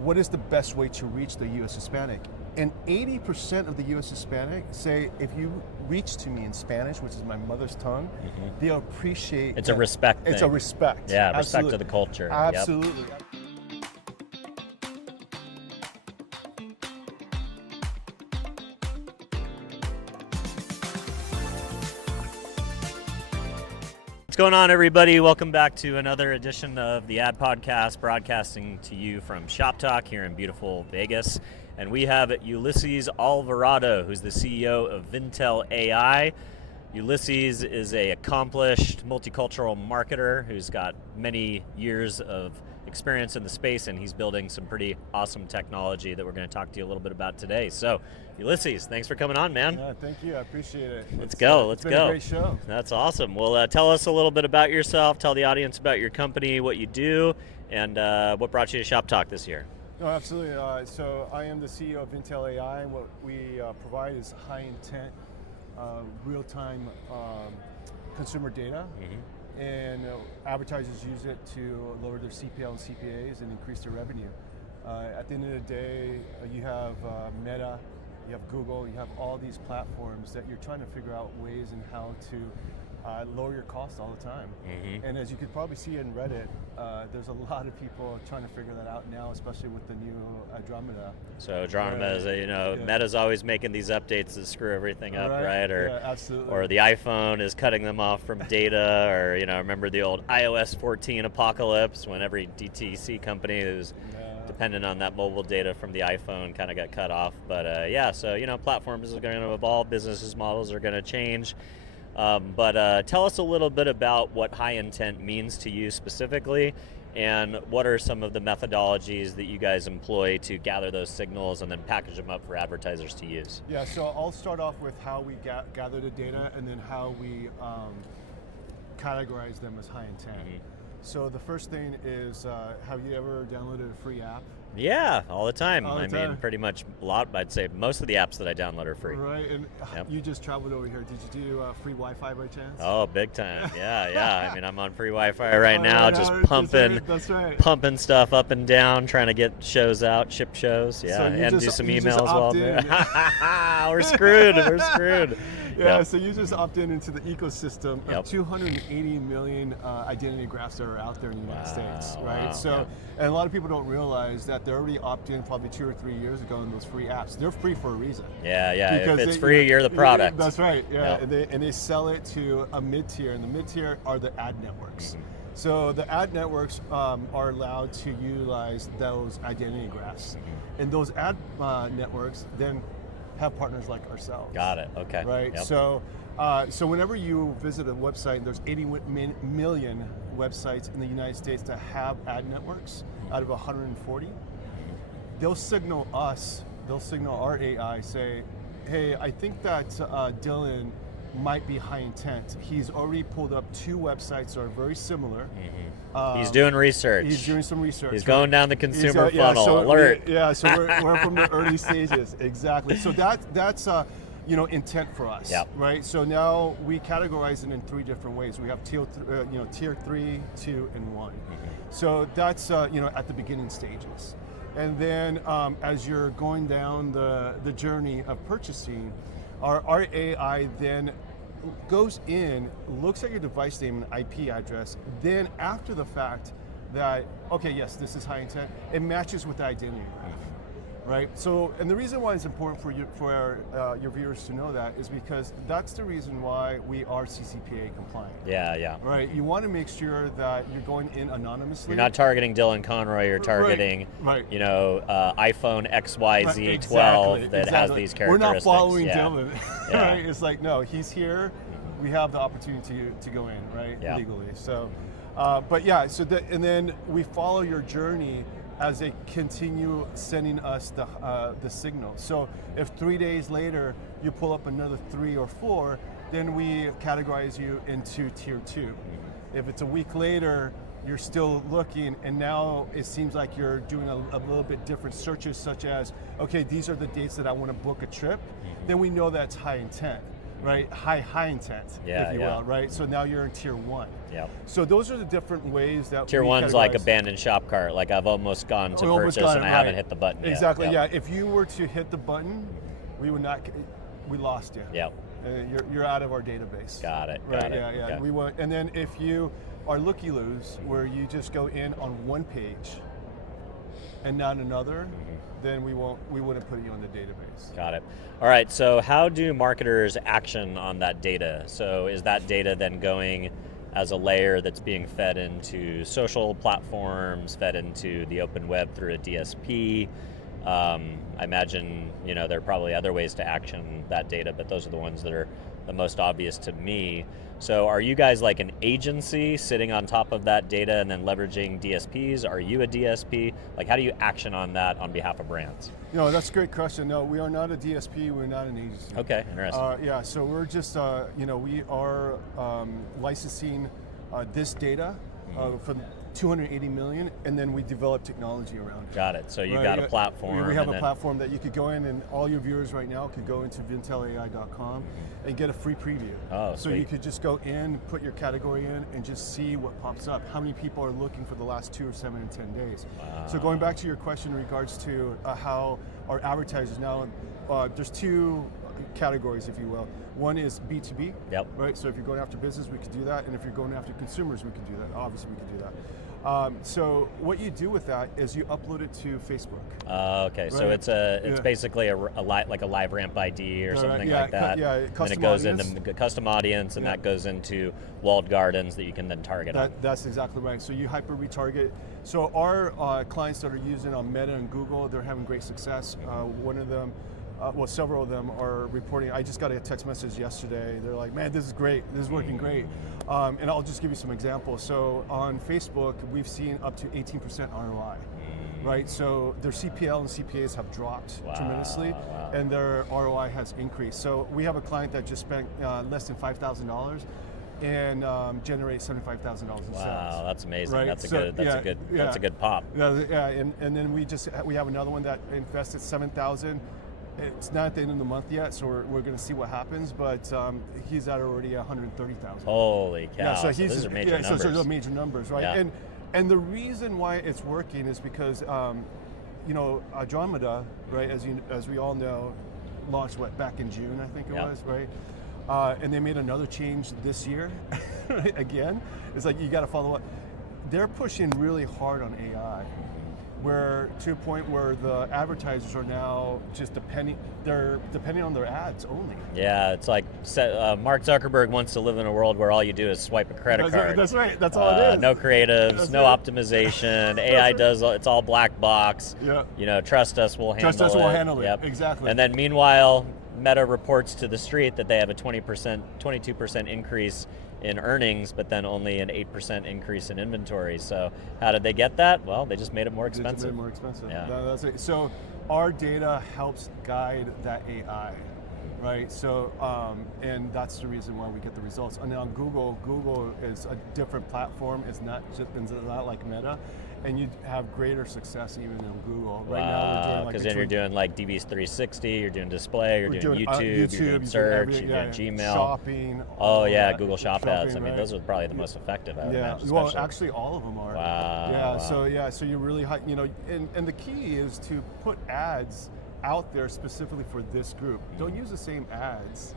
what is the best way to reach the US Hispanic? And 80% of the US Hispanic say, if you reach to me in Spanish, which is my mother's tongue, they'll appreciate. It's a respect thing. It's a respect. Yeah, Absolutely. respect to the culture. Absolutely. Yep. What's going on, everybody? Welcome back to another edition of the Ad Podcast, broadcasting to you from Shop Talk here in beautiful Vegas. And we have Ulysses Alvarado, who's the CEO of Vintel AI. Ulysses is an accomplished multicultural marketer who's got many years of experience in the space, and he's building some pretty awesome technology that we're going to talk to you a little bit about today. So, Ulysses, thanks for coming on, man. Yeah, thank you. I appreciate it. Let's go. It's been a great show. That's awesome. Well, tell us a little bit about yourself. Tell the audience about your company, what you do, and what brought you to Shop Talk this year. No, absolutely. So I am the CEO of Vintel AI, and what we provide is high intent, real-time consumer data. And advertisers use it to lower their CPL and CPAs and increase their revenue. At the end of the day, you have Meta, you have Google, you have all these platforms that you're trying to figure out ways and how to lower your costs all the time. And as you could probably see in Reddit, there's a lot of people trying to figure that out now, especially with the new Andromeda. So Andromeda is, Meta's always making these updates to screw everything up, right? Or, absolutely. Or the iPhone is cutting them off from data, or remember the old iOS 14 apocalypse when every DTC company was dependent on that mobile data from the iPhone kind of got cut off. But so platforms are going to evolve, business models are going to change. But tell us a little bit about what high intent means to you specifically, and what are some of the methodologies that you guys employ to gather those signals and then package them up for advertisers to use. Yeah, so I'll start off with how we gather the data and then how we categorize them as high intent. So the first thing is, have you ever downloaded a free app? Yeah, all the time. All the time. Mean, pretty much a lot. I'd say most of the apps that I download are free. Right, and you just traveled over here. Did you do free Wi-Fi by chance? Oh, big time. Yeah. I mean, I'm on free Wi-Fi right now, just pumping, pumping stuff up and down, trying to get shows out, ship shows. Yeah, so and do some emails while I'm there. We're screwed. We're screwed. Yeah, so you just opt into the ecosystem of 280 million identity graphs that are out there in the United States, right? Wow. So, and a lot of people don't realize that they already opted in probably 2 or 3 years ago in those free apps. They're free for a reason. Yeah. If it's free, you're the product. That's right. Yeah, and they sell it to a mid-tier, and the mid-tier are the ad networks. So the ad networks are allowed to utilize those identity graphs, and those ad networks then have partners like ourselves. Got it. Okay. Right. Yep. So whenever you visit a website, there's 80 million websites in the United States that have ad networks out of 140. They'll signal us. They'll signal our AI. Say, hey, I think that Dylan might be high intent. He's already pulled up 2 websites that are very similar. He's doing research. He's doing some research. He's going down the consumer funnel. Alert. So we're from the early stages. Exactly. So that's intent for us. Right. So now we categorize it in 3 different ways. We have tier 3, 2, and 1. So that's at the beginning stages. And then as you're going down the journey of purchasing, our AI then goes in, looks at your device name and IP address, then after the fact that, okay, yes, this is high intent, it matches with the identity graph, right? So, and the reason why it's important for your viewers to know that is because that's the reason why we are CCPA compliant. Yeah. Right, you want to make sure that you're going in anonymously. You're not targeting Dylan Conroy, you're targeting, iPhone XYZ 12 that has these characteristics. We're not following Dylan, right? It's like, no, he's here, we have the opportunity to go in, right, legally. So, and then we follow your journey as they continue sending us the signal. So if 3 days later you pull up another 3 or 4, then we categorize you into tier 2. If it's a week later, you're still looking, and now it seems like you're doing a little bit different searches, such as, okay, these are the dates that I want to book a trip, then we know that's high intent. right? High intent, if you will, right? So now you're in tier 1. Yeah. So those are the different ways that tier 1's like abandoned shop cart, like I've almost gone to purchase and I haven't hit the button yet. Exactly, yeah. If you were to hit the button, we lost you. Yeah. You're out of our database. Got it. Right. Yeah. Okay. We want, and then if you are looky-loos, where you just go in on one page and not another, then we wouldn't put you on the database. Got it. All right. So how do marketers action on that data? So is that data then going as a layer that's being fed into social platforms, fed into the open web through a DSP? I imagine, there are probably other ways to action that data, but those are the ones that are the most obvious to me. So are you guys like an agency sitting on top of that data and then leveraging DSPs? Are you a DSP? Like, how do you action on that on behalf of brands? That's a great question. No, we are not a DSP. We're not an agency. Okay, interesting. So we're just, we are licensing this data for 280 million, and then we develop technology around it. Got it. So you got a platform. We have a platform that you could go in, and all your viewers right now could go into vintelai.com and get a free preview. Oh, so you could just go in, put your category in, and just see what pops up. How many people are looking for the last 2 or 7 and 10 days? Wow. So going back to your question in regards to how our advertisers now, there's 2 categories, if you will. One is B2B, right? So if you're going after business, we could do that. And if you're going after consumers, we could do that. Obviously, we could do that. So what you do with that is you upload it to Facebook. Okay, right? So it's basically like a live ramp ID or something like that. And it goes into custom audience, and that goes into walled gardens that you can then target on. That's exactly right. So you hyper retarget. So our clients that are using on Meta and Google, they're having great success. One of them. Several of them are reporting. I just got a text message yesterday. They're like, man, this is great. This is working great. And I'll just give you some examples. So on Facebook, we've seen up to 18% ROI, right? So their CPL and CPAs have dropped tremendously, and their ROI has increased. So we have a client that just spent less than $5,000 and generate $75,000 in sales. Wow, that's amazing. Right? That's a good pop. Yeah, and then we have another one that invested $7,000. It's not at the end of the month yet, so we're going to see what happens. But he's at already 130,000. Holy cow! Yeah, so those are major numbers. So those are major numbers, right? Yeah. And the reason why it's working is because Andromeda, right? As we all know, launched back in June, I think it was, right? And they made another change this year. Again, it's like you got to follow up. They're pushing really hard on AI. To a point where the advertisers are now just depending on their ads only. Yeah, it's like Mark Zuckerberg wants to live in a world where all you do is swipe a credit card. That's right. That's all it is. No creatives, no optimization. AI does it's all black box. Yeah. Trust us, we'll handle it. Trust us, we'll handle it. Yep. Exactly. And then meanwhile, Meta reports to the street that they have a 22% increase in earnings, but then only an 8% increase in inventory. So how did they get that? Well, they just made it more expensive. They made it more expensive. Yeah. That's it. So our data helps guide that AI, right? So, and that's the reason why we get the results. And on Google is a different platform. It's not like Meta. And you have greater success even in Google. Right now we're doing because then you're doing like DB's 360, you're doing display, you're doing YouTube, you're doing search, you're doing Gmail. Shopping. Google Shop ads. I mean, those are probably the most effective, I would imagine. Well, actually all of them are. Wow. So you're really high, and the key is to put ads out there specifically for this group. Don't use the same ads.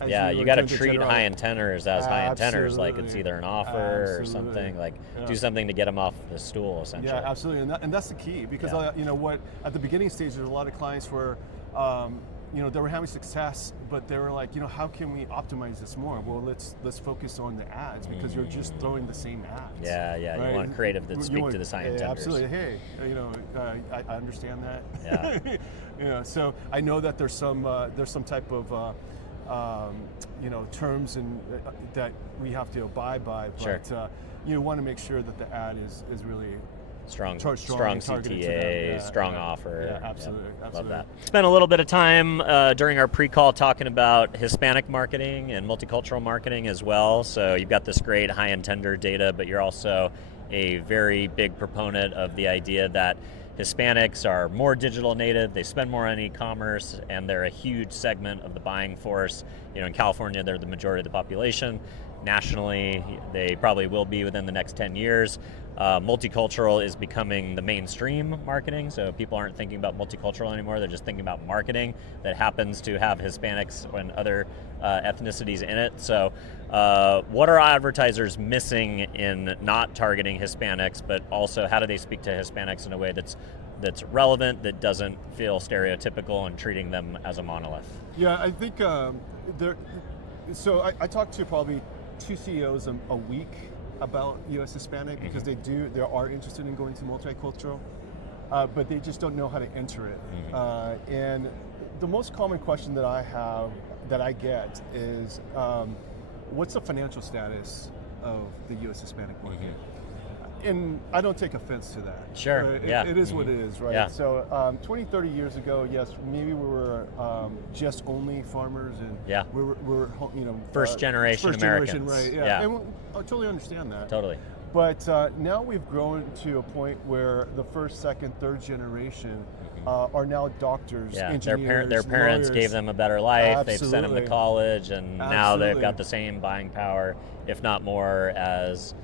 You got to treat high intenters as high intenters, like it's either an offer or something. Like do something to get them off the stool, essentially. Yeah, absolutely, and that's the key because at the beginning stage, there's a lot of clients where they were having success, but they were like, how can we optimize this more? Well, let's focus on the ads because you're just throwing the same ads. Yeah, right? You want creative that speak to the high intenters. Absolutely. Hey, I understand that. Yeah. So I know that there's some type of terms and that we have to abide by, but you want to make sure that the ad is really strong CTA, strong offer. Yeah, absolutely. Love that. Spent a little bit of time during our pre-call talking about Hispanic marketing and multicultural marketing as well. So you've got this great high intender data, but you're also a very big proponent of the idea that Hispanics are more digital native, they spend more on e-commerce, and they're a huge segment of the buying force. In California, they're the majority of the population. Nationally, they probably will be within the next 10 years. Multicultural is becoming the mainstream marketing, so people aren't thinking about multicultural anymore, they're just thinking about marketing that happens to have Hispanics and other ethnicities in it. So what are advertisers missing in not targeting Hispanics, but also how do they speak to Hispanics in a way that's relevant, that doesn't feel stereotypical, and treating them as a monolith? Yeah, I think so I talked to probably 2 CEOs a week about US Hispanic, because they are interested in going to multicultural, but they just don't know how to enter it. And the most common question that I get is, what's the financial status of the US Hispanic market? And I don't take offense to that. Sure, It is what it is, right? Yeah. So 20, 30 years ago, yes, maybe we were just only farmers, and we were first generation Americans. Right? Yeah. And I totally understand that. Totally. But now we've grown to a point where the first, second, third generation are now doctors, engineers, their parents lawyers. gave them a better life. Absolutely. They've sent them to college, and now they've got the same buying power, if not more, as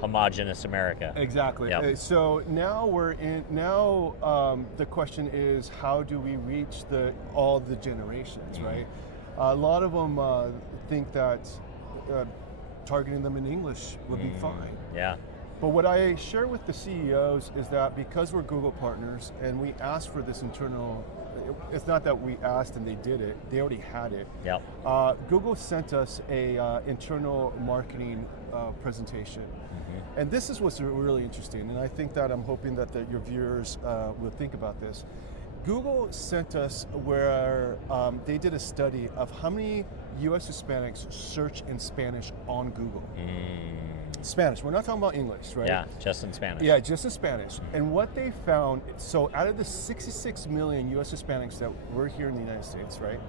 homogenous America. Exactly. Yep. So now the question is, how do we reach all the generations, right? A lot of them think that targeting them in English would be fine. Yeah. But what I share with the CEOs is that because we're Google partners and we asked for this internal, it's not that we asked and they did it, they already had it. Yep. Google sent us a internal marketing presentation. And this is what's really interesting, and I think that I'm hoping that your viewers will think about this. Google sent us where they did a study of how many US Hispanics search in Spanish on Google. Spanish, we're not talking about English, right? Yeah, just in Spanish. Yeah, just in Spanish. And what they found, so out of the 66 million US Hispanics that were here in the United States, right?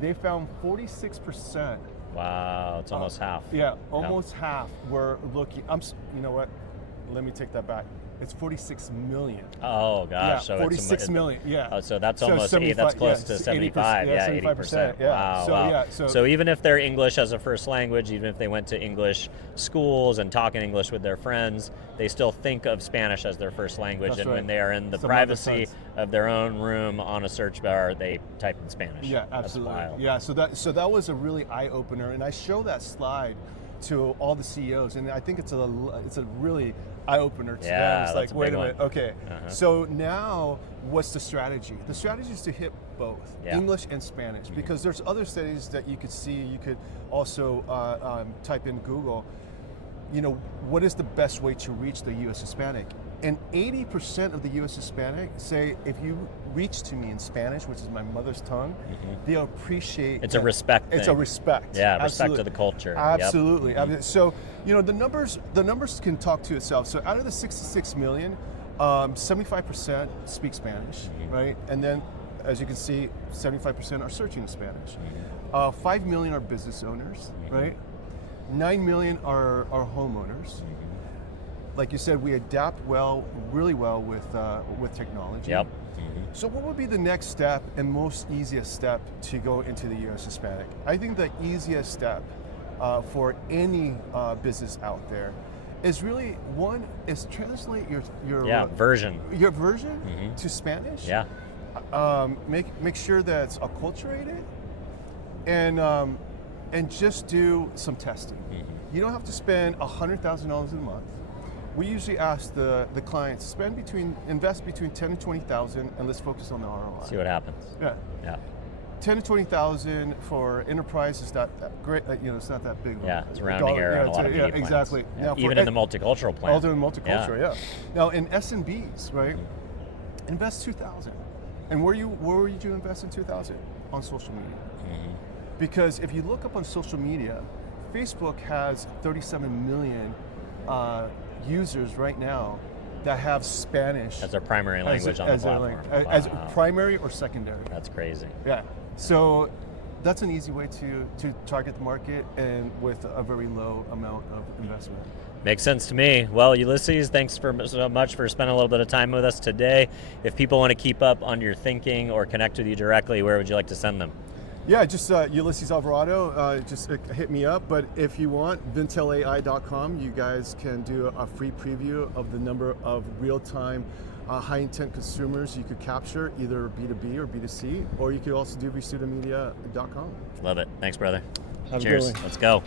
They found 46%. Wow, it's almost half. Yeah, almost half were looking. You know what? Let me take that back. It's 46 million. Oh gosh, yeah, 46 million. Yeah. Oh, so that's almost 75, that's close to 75. 80%. Yeah. Wow. So even if they're English as a first language, even if they went to English schools and talk in English with their friends, they still think of Spanish as their first language. That's and right. when they are in the privacy of their own room on a search bar, they type in Spanish. Yeah, absolutely. That's wild. Yeah. So that was a really eye opener, and I show that slide to all the CEOs, and I think it's a really eye opener to them. It's like, wait a minute, okay. So now, what's the strategy? The strategy is to hit both, English and Spanish, because there's other studies that you could see. You could also type in Google, what is the best way to reach the US Hispanic? And 80% of the US Hispanic say, if you reach to me in Spanish, which is my mother's tongue, they'll appreciate. It's a respect thing. It's a respect. Yeah, absolutely. Respect to the culture. Absolutely. Yep. So, the numbers can talk to itself. So out of the 66 million, 75% speak Spanish, right? And then, as you can see, 75% are searching in Spanish. 5 million are business owners, right? 9 million are homeowners. Like you said, we adapt really well with technology. Yep. So what would be the next step and most easiest step to go into the US Hispanic? I think the easiest step for any business out there is really, one, is translate your version. Your version to Spanish. Yeah. Make sure that it's acculturated, and just do some testing. You don't have to spend $100,000 a month. We usually ask the clients invest between 10 and 20,000, and let's focus on the ROI. See what happens. Yeah. 10 to 20,000 for enterprise is not that great. It's not that big. Yeah, it's a rounding error on a lot of media plans. Exactly. Yeah. Now, even in the multicultural plan. Also in multicultural, yeah. Now in SMBs, right? Invest 2,000. And where would you invest in 2,000? On social media. Because if you look up on social media, Facebook has 37 million users right now that have Spanish as their primary language on the platform. As primary or secondary. That's crazy. Yeah. So that's an easy way to target the market, and with a very low amount of investment. Makes sense to me. Well, Ulysses, thanks so much for spending a little bit of time with us today. If people want to keep up on your thinking or connect with you directly, where would you like to send them? Yeah, just Ulysses Alvarado, just hit me up. But if you want, vintelai.com, you guys can do a free preview of the number of real-time high intent consumers you could capture, either B2B or B2C, or you could also do vstudimedia.com. Love it. Thanks, brother. Have a Cheers. good one. Let's go.